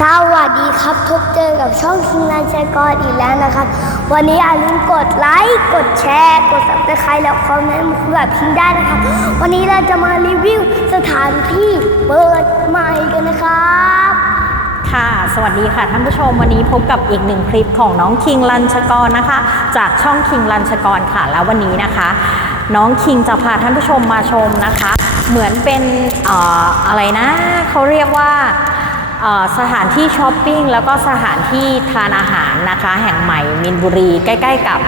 สวัสดีครับพบเจอกับช่องคิงนันชกรอีกแล้วนะครับ วันนี้อย่าลืมกดไลค์กดแชร์ กดซับสไครต์แล้วคอมเมนต์คุยกับพิงได้นะครับวันนี้เราจะมารีวิวสถานที่เปิดใหม่กันนะครับค่ะ สวัสดีค่ะท่านผู้ชมวันนี้พบกับอีกหนึ่งคลิปของน้องคิงลัญชกรนะคะ จากช่องคิงลัญชกรค่ะแล้ววันนี้นะคะ น้องคิงจะพาท่านผู้ชมมาชมนะคะ เหมือนเป็นเอ่ออะไรนะเขาเรียกว่า สถานที่ช้อปปิ้งแล้วก็สถานที่ทานอาหารนะคะ แห่งใหม่มินบุรีใกล้ ๆ กับ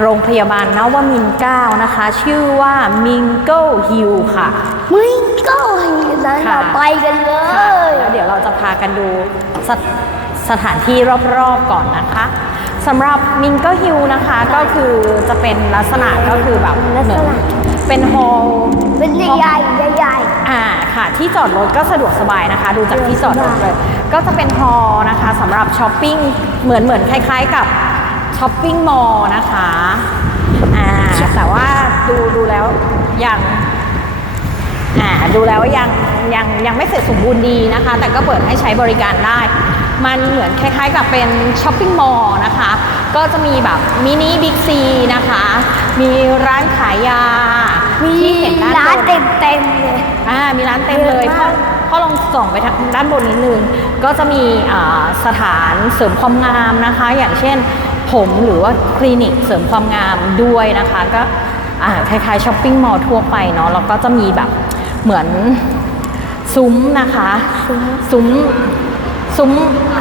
โรงพยาบาลนวมินทร์9นะคะ ชื่อว่า Mingle Hill ค่ะ มึงก็อยู่นั้นค่ะเราไปกันเลค่ะย แล้วเดี๋ยวเราจะพากันดูสถสถานที่รอบๆก่อนนะคะสำหรับมินก็ฮิลนะคะก็คือจะเป็นลักษณะก็คือแบบลักษณะเป็นฮอลล์เป็นใหญ่ๆใหญ่ อ่าค่ะที่จอดรถก็สะดวกสบายนะคะ ดูจากที่จอดรถเลยก็จะเป็นฮอลนะคะสำหรับช้อปปิ้งเหมือนเหมือนคล้าย ๆกับช้อปปิ้งมอลล์นะคะอ่าแต่ว่าดูดูแล้วยังอ่าดูแล้วยังยังยังไม่เสร็จสมบูรณ์ดีนะคะ แต่ก็เปิดให้ใช้บริการได้ มันเหมือนคล้ายๆกับเป็นช้อปปิ้งมอลล์นะคะ ก็จะมีแบบมินิบิ๊กซีนะคะ มีร้านขายยา มีที่เห็นด้านร้านบนเต็มๆเลย อ่ามีร้านเต็มเลยเยอะพ่อมาก พ่อลองส่องไปทางด้านบนนิดนึง ก็จะมีอ่าสถานเสริมความงามนะคะ อย่างเช่น ผมหรือว่าคลินิกเสริมความงามด้วยนะคะ ก็อ่าคล้ายๆช้อปปิ้งมอลล์ทั่วไปเนาะแล้วก็จะมีแบบเหมือน ซุ้มนะคะ ซุ้มซุ้ม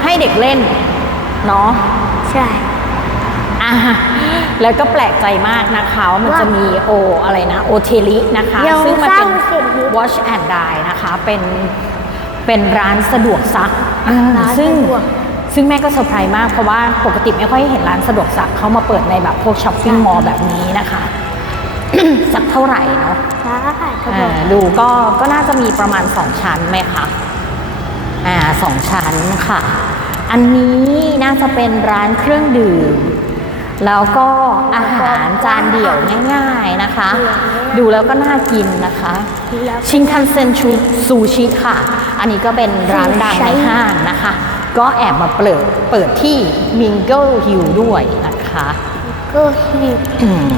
ให้เด็กเล่น เนาะ ใช่ อ่าแล้วก็แปลกใจมากนะคะว่ามันว่าจะมีโออะไรนะโอเทลินะคะยังซึ่งมันสร้าเป็งนเสร็จอยู่ Watch and Die นะคะ เป็นเป็นร้านสะดวกซักอ่าร้านซึ่งสะดวกซึ่งแม่ก็เซอร์ไพรส์มากเพราะว่าปกติไม่ค่อยเห็นร้านสะดวกซักเขามาเปิดในแบบพวกช้อปปิ้งมอลล์แบบนี้นะคะ สักเท่าไหร่เนาะใช่ครับผอ่ามดูก็ก็น่าจะมีประมาณ 2 ชั้นไหมคะอ่าสองชั้นค่ะ อันนี้น่าจะเป็นร้านเครื่องดื่ม แล้วก็อาหารจานเดี่ยวง่ายๆนะคะ ดูแล้วก็น่ากินนะคะ ชินคันเซ็นชูซูชิค่ะ อันนี้ก็เป็นร้านดังในห้างนะคะ ก็แอบมาเปิดเปิดที่มิงเกิลฮิลด้วยนะคะก็มีอืม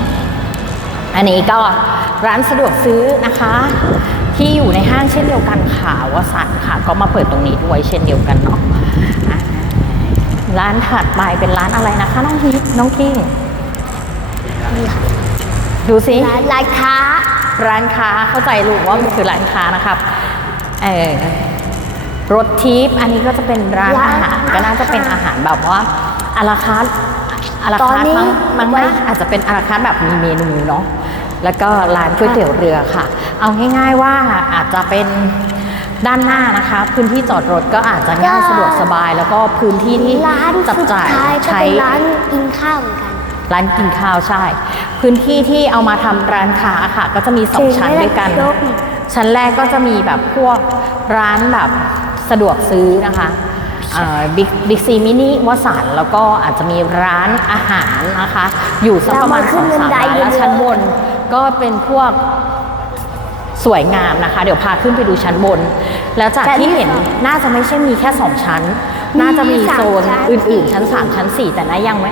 อันนี้ก็ร้านสะดวกซื้อนะคะ ที่อยู่ในห้างเช่นเดียวกันค่ะวสันค่ะ ก็มาเปิดตรงนี้ด้วยเช่นเดียวกันเนาะ ร้านถัดไปเป็นร้านอะไรนะคะน้องฮิน้องคิงดูสิร้านร้านค้า ร้านค้าเข้าใจลูกว่ามันคือร้านค้านะครับเออรถทิปอันนี้ก็จะเป็นร้านร้านอาหารอาหารก็น่าจะเป็นอาหารแบบว่าอาราคาร์ทอาราตอนคาร์ทนี้มั้งมั้งไว้นะอาจจะเป็นอาราคาร์ทแบบมีเมนูเนาะแล้วก็ร้านก๋วยเตี๋ยวเรือค่ะ เอาง่าย ๆว่าอาจจะเป็น ด้านหน้านะคะ พื้นที่จอดรถก็อาจจะง่ายสะดวกสบาย แล้วก็พื้นที่ที่ร้านจับสุดจ่ายท้ายจะใช้เป็นร้านกินข้าวเหมือนกัน ร้านกินข้าวใช่ พื้นที่ที่เอามาทำร้านค้าค่ะ ก็จะมีสองชั้นด้วยกันถึงได้ครบชั้นแรกก็จะมีแบบพวกร้านแบบสะดวกซื้อนะคะบิ๊กบิ๊กซีมินิวสันต์แล้วก็อาจจะมีร้านอาหารนะคะ อยู่สักประมาณเรามาสขึ้อนงบันสามไดร้านเลยแล้วชั้นบน ก็เป็นพวก สวยงามนะคะ เดี๋ยวพาขึ้นไปดูชั้นบน แล้วจากชั้นที่เห็นสองน่าจะไม่ใช่มีแค่สองชั้น น่าจะมีสามโซนชั้นอื่นๆ ชั้นสามชั้นสี่แต่น่ายังไม่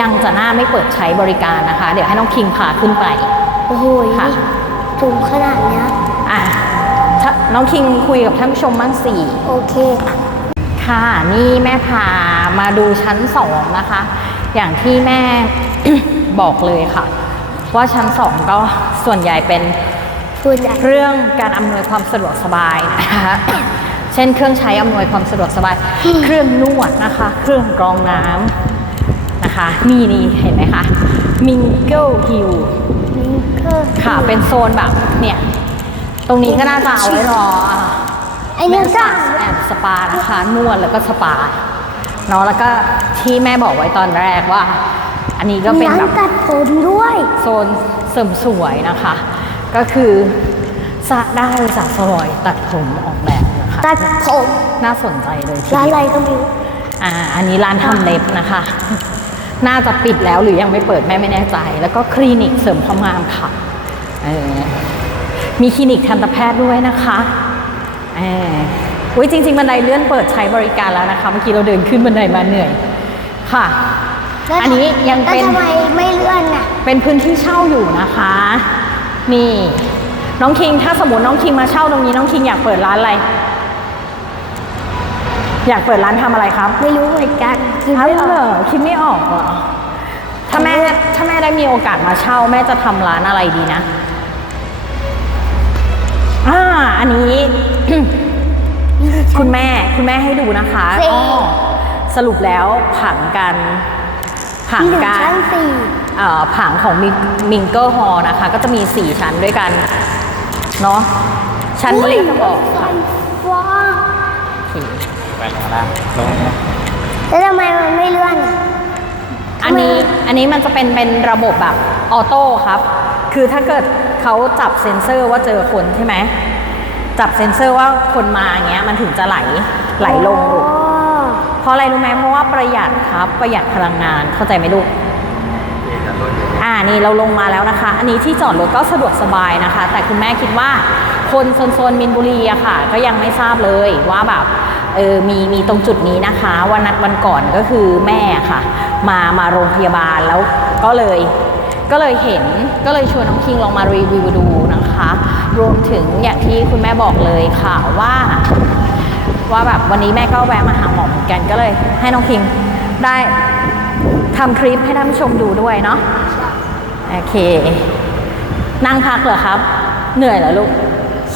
ยังจะหน้าไม่เปิดใช้บริการนะคะ เดี๋ยวให้น้องคิงพาขึ้นไป โอ้โหค่ะสูงขนาดเนี้ยอะถ้าน้องคิงคุยกับท่านผู้ชมบ้างสี่โอเคค่ะนี่แม่พามาดูชั้นสองนะคะ อย่างที่แม่บอกเลยค่ะ ว่าชั้นสองก็ส่วนใหญ่เป็น ส่วนใหญ่เรื่องการอำนวยความสะดวกสบายนะคะเช่นเครื่องใช้อำนวยความสะดวกสบาย เครื่องนวดนะคะ เครื่องกรองน้ำนะคะนี่นี่เห็นไหมคะ Mingle Hill นี่ก็ค่ะเป็นโซนแบบเนี่ยตรงนี้ก็น่าจะเอาไว้รอไอเนี่ยแม่ก็สัแอนสปานะคะนวดแล้วก็สปาเนาะแล้วก็ที่แม่บอกไว้ตอนแรกว่า อันนี้ก็มีเป็นร้านแบบตัดผมด้วย โซนเสริมสวยนะคะ ก็คือสระได้สระสวยตัดผมออกแบบนะคะตัดผมน่าสนใจเลยทีร้านเดีอะไรยวก็ไม่รู้อ่าอันนี้ร้านทำเล็บนะคะ น่าจะปิดแล้วหรือยังไม่เปิดแม่ไม่แน่ใจ แล้วก็คลินิกเสริมความงามค่ะเออมีคลินิกทันตแพทย์ด้วยนะคะเอออุ้ยจริง ๆ บันไดเลื่อนเปิดใช้บริการแล้วนะคะเมื่อกี้เราเดินขึ้นบันไดมาเหนื่อยค่ะ แล้วอันนี้ยังเป็น แล้วทำไมไม่เลื่อนน่ะ เป็นพื้นที่เช่าอยู่นะคะ นี่ น้องคิงถ้าสมมติน้องคิงมาเช่าตรงนี้น้องคิงอยากเปิดร้านอะไร อยากเปิดร้านทำอะไรครับไม่รู้เหมือนกันคิดอ้าวไม่อเหรอกอคิดไม่ออกเหรอถ้าแม่ถ้าแม่ได้มีโอกาสมาเช่า แม่จะทำร้านอะไรดีนะอ่าอันนี้ คุณแม่คุณแม่ให้ดูนะคะสี่อ๋อสรุปแล้วผังกันผังมีถึงการชั้นสี่เอ่อ ผังของมิงเกิลฮอลนะคะ ก็จะมี 4 ชั้นด้วยกัน เนาะชั้นเล็กออกไฟฟ้าไปลงล่างลงแล้วทำไมมันไม่เลื่อนอะอันนี้อันนี้มันจะเป็นเป็นระบบแบบออโต้ครับ คือถ้าเกิดเขาจับเซ็นเซอร์ว่าเจอคนใช่ไหมจับเซ็นเซอร์ว่าคนมาอย่างเงี้ยมันถึงจะไหลไหลลงลูกอ๋อเพราะอะไรรู้ไหมเพราะว่าประหยัดครับประหยัดพลังงานเข้าใจไหมลูกอ่า นี่เราลงมาแล้วนะคะ อันนี้ที่จอดรถก็สะดวกสบายนะคะ แต่คุณแม่คิดว่าคนโซนโซนมินบุรีอะค่ะ ก็ยังไม่ทราบเลยว่าแบบเออมีมีตรงจุดนี้นะคะ วันนัดวันก่อนก็คือแม่ค่ะ มามาโรงพยาบาลแล้วก็เลยก็เลยเห็นก็เลยชวนน้องคิงลองมารีวิวดูนะคะ รวมถึงอย่างที่คุณแม่บอกเลยค่ะว่า ว่าแบบวันนี้แม่ก็แวะมาหาหมอเหมือนกันก็เลย ให้น้องพิมได้ทำคลิปให้ท่านผู้ชมดูด้วยเนาะ โอเค นั่งพักเหรอครับ เหนื่อยเหรอลูก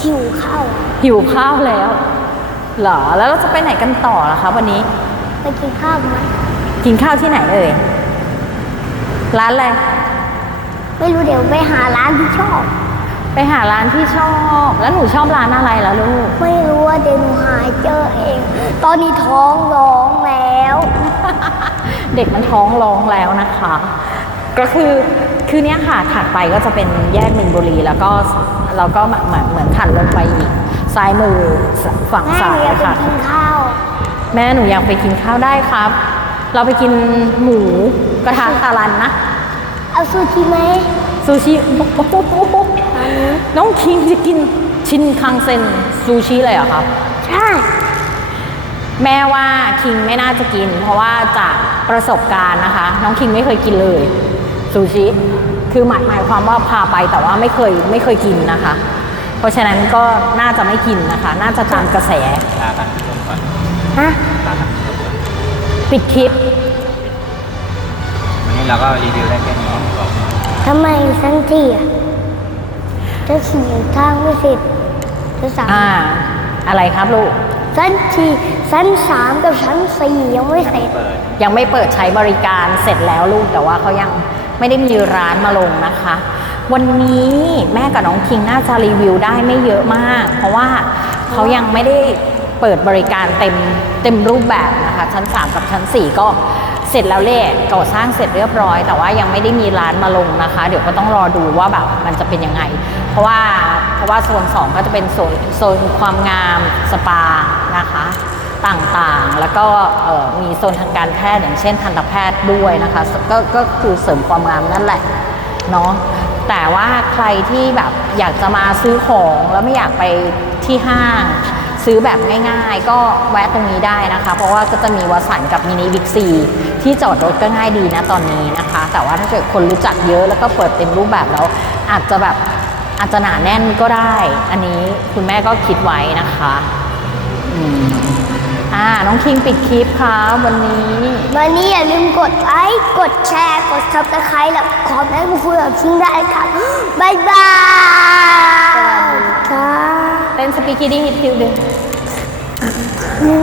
หิวข้าวหิวข้าวแล้วเหรอ แล้วเราจะไปไหนกันต่อล่ะครับวันนี้ ไปกินข้าวไหมกินข้าวที่ไหนเอ่ย ร้านอะไร ไม่รู้เดี๋ยวไปหาร้านที่ชอบ ไปหาร้านที่ชอบ แล้วหนูชอบร้านอะไรล่ะลูก ไม่รู้ว่าเดี๋ยวหนูหาเจอเอง ตอนนี้ท้องร้องแล้ว เด็กมันท้องร้องแล้วนะคะ ก็คือ คือเนี้ยค่ะถัดไปก็จะเป็นแยกมินบุรีแล้วก็เราก็เหมือนเหมือนถัดลงไปอีกซ้ายมือฝั่งแม่ซ้าหนูยอยากไปค่ะกินข้าวแม่หนูอยากไปกินข้าวได้ครับ เราไปกินหมูกระทะตาลันนะ เอาซูชิไหมซูชิโอ้โหน้องคิงจะกินชินคังเซ็นซูชิเลยเหรอครับ ใช่ แม่ว่าคิงไม่น่าจะกิน เพราะว่าจากประสบการณ์นะคะ น้องคิงไม่เคยกินเลยซูชิ คือหมายหมายความว่าพาไปแต่ว่าไม่เคยไม่เคยกินนะคะ เพราะฉะนั้นก็น่าจะไม่กินนะคะ น่าจะตามกระแสลากันทุกคนก่อนฮะลากันทุกคนปิดคลิป วันนี้เราก็รีวิวได้แค่นี้บอกทำไมชั้นที่อะจะขี่ทางไม่เสร็จจะสามอ่า อะไรครับลูกชั้นที่ชั้นสามกับชั้นสี่ยังไม่เสร็จเปิดยังไม่เปิดใช้บริการเสร็จแล้วลูกแต่ว่าเขายัง ไม่ได้มีร้านมาลงนะคะ วันนี้แม่กับน้องคิงน่าจะรีวิวได้ไม่เยอะมาก เพราะว่าเขายังไม่ได้เปิดบริการเต็มเต็มรูปแบบนะคะ ชั้น 3 กับชั้น 4 ก็เสร็จแล้วแหละก่อสร้างเสร็จเรียบร้อย แต่ว่ายังไม่ได้มีร้านมาลงนะคะ เดี๋ยวก็ต้องรอดูว่าแบบมันจะเป็นยังไง เพราะว่าเพราะว่าโซน2ก็จะเป็นโซนโซนความงามสปานะคะ ต่างๆ แล้วก็มีโซนทางการแพทย์อย่างเช่นทันตแพทย์ด้วยนะคะก็ก็คือเสริมความงามนั่นแหละเนาะแต่ว่าใครที่แบบอยากจะมาซื้อของแล้วไม่อยากไปที่ห้าง ซื้อแบบง่ายๆ ก็แวะตรงนี้ได้นะคะ เพราะว่าก็จะมีวสันต์กับมินิบิ๊กซีที่จอดรถก็ง่ายดีนะตอนนี้นะคะ แต่ว่าถ้าเกิดคนรู้จักเยอะแล้วก็เปิดเต็มรูปแบบแล้วอาจจะแบบอาจจะหนาแน่นก็ได้ อันนี้คุณแม่ก็คิดไว้นะคะ อืม น้องคิงปิดคลิปครับวันนี้ วันนี้อย่าลืมกดไลค์กดแชร์ กด subscribe และคอมเมนต์มาคุยกับชิงได้ครับบ๊ายบายครับเต้นสปีกิดี้ฮิตทิวดึงนี่